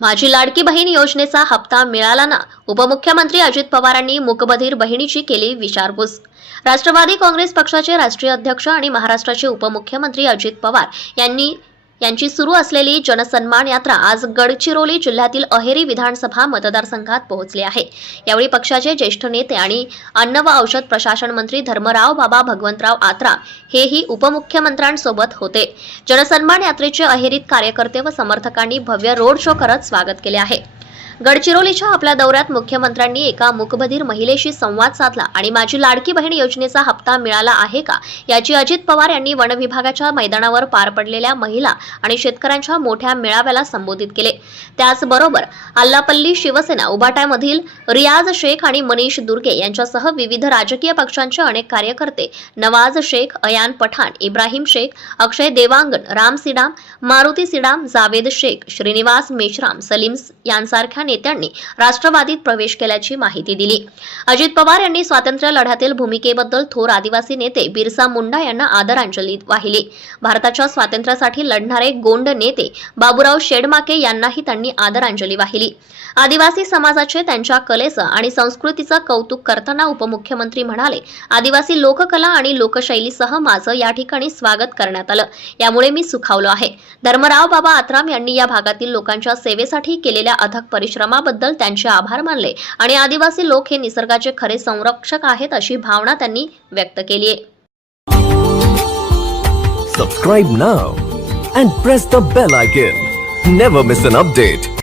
माझी लाडकी बहीण योजनेचा हप्ता मिळाला ना उपमुख्यमंत्री अजित पवारांनी मुकबधीर बहिणीची केली विचारपूस. राष्ट्रवादी काँग्रेस पक्षाचे राष्ट्रीय अध्यक्ष आणि महाराष्ट्राचे उपमुख्यमंत्री अजित पवार यांनी यांची सुरू असलेली जनसन्मान यात्रा आज गडचिरोली जिल्ह्यातील अहेरी विधानसभा मतदारसंघात पोहोचली आहे. यावेळी पक्षाचे ज्येष्ठ नेते आणि अन्न व औषध प्रशासन मंत्री धर्मराव बाबा भगवंतराव आत्रा हेही उपमुख्यमंत्र्यांसोबत होते. जनसन्मान यात्रेचे अहेरीत कार्यकर्ते व समर्थकांनी भव्य रोड शो करत स्वागत केले आहे. गडचिरोलीच्या आपल्या दौऱ्यात मुख्यमंत्र्यांनी एका मुकबधीर महिलेशी संवाद साधला. आणि माझी लाडकी बहीण योजनेचा हप्ता मिळाला आहे का? याची अजित पवार यांनी वन विभागाच्या मैदानावर पार पडलेल्या महिला आणि शेतकऱ्यांच्या मोठ्या मेळाव्याला संबोधित केले. त्याचबरोबर आल्लापल्ली शिवसेना उबाटामधील रियाज शेख आणि मनीष दुर्गे यांच्यासह विविध राजकीय पक्षांचे अनेक कार्यकर्ते नवाज शेख अयान पठाण इब्राहिम शेख अक्षय देवांगण राम सिडाम मारुती सिडाम जावेद शेख श्रीनिवास मेश्राम सलीम यांसारख्या नेत्यांनी राष्ट्रवादीत प्रवेश केल्याची माहिती दिली. अजित पवार यांनी स्वातंत्र्य लढ्यातील भूमिकेबद्दल थोर आदिवासी नेते बिरसा मुंडा यांना आदरांजली वाहिली. भारताच्या स्वातंत्र्यासाठी लढणारे गोंड नेते बाबूराव शेडमाके यांनाही त्यांनी आदरांजली वाहिली. आदिवासी समाजाचे त्यांच्या कलेचं आणि संस्कृतीचं कौतुक करताना उपमुख्यमंत्री म्हणाले आदिवासी लोककला आणि लोकशैलीसह माझं या ठिकाणी स्वागत करण्यात आलं. यामुळे मी सुखावलो आहे. धर्मराव बाबा आत्राम यांनी या भागातील लोकांच्या सेवेसाठी केलेल्या अथक परिश्रमाबद्दल त्यांचे आभार मानले. आणि आदिवासी लोक हे निसर्गाचे खरे संरक्षक आहेत अशी भावना त्यांनी व्यक्त केली आहे. Subscribe now and press the bell icon never miss an update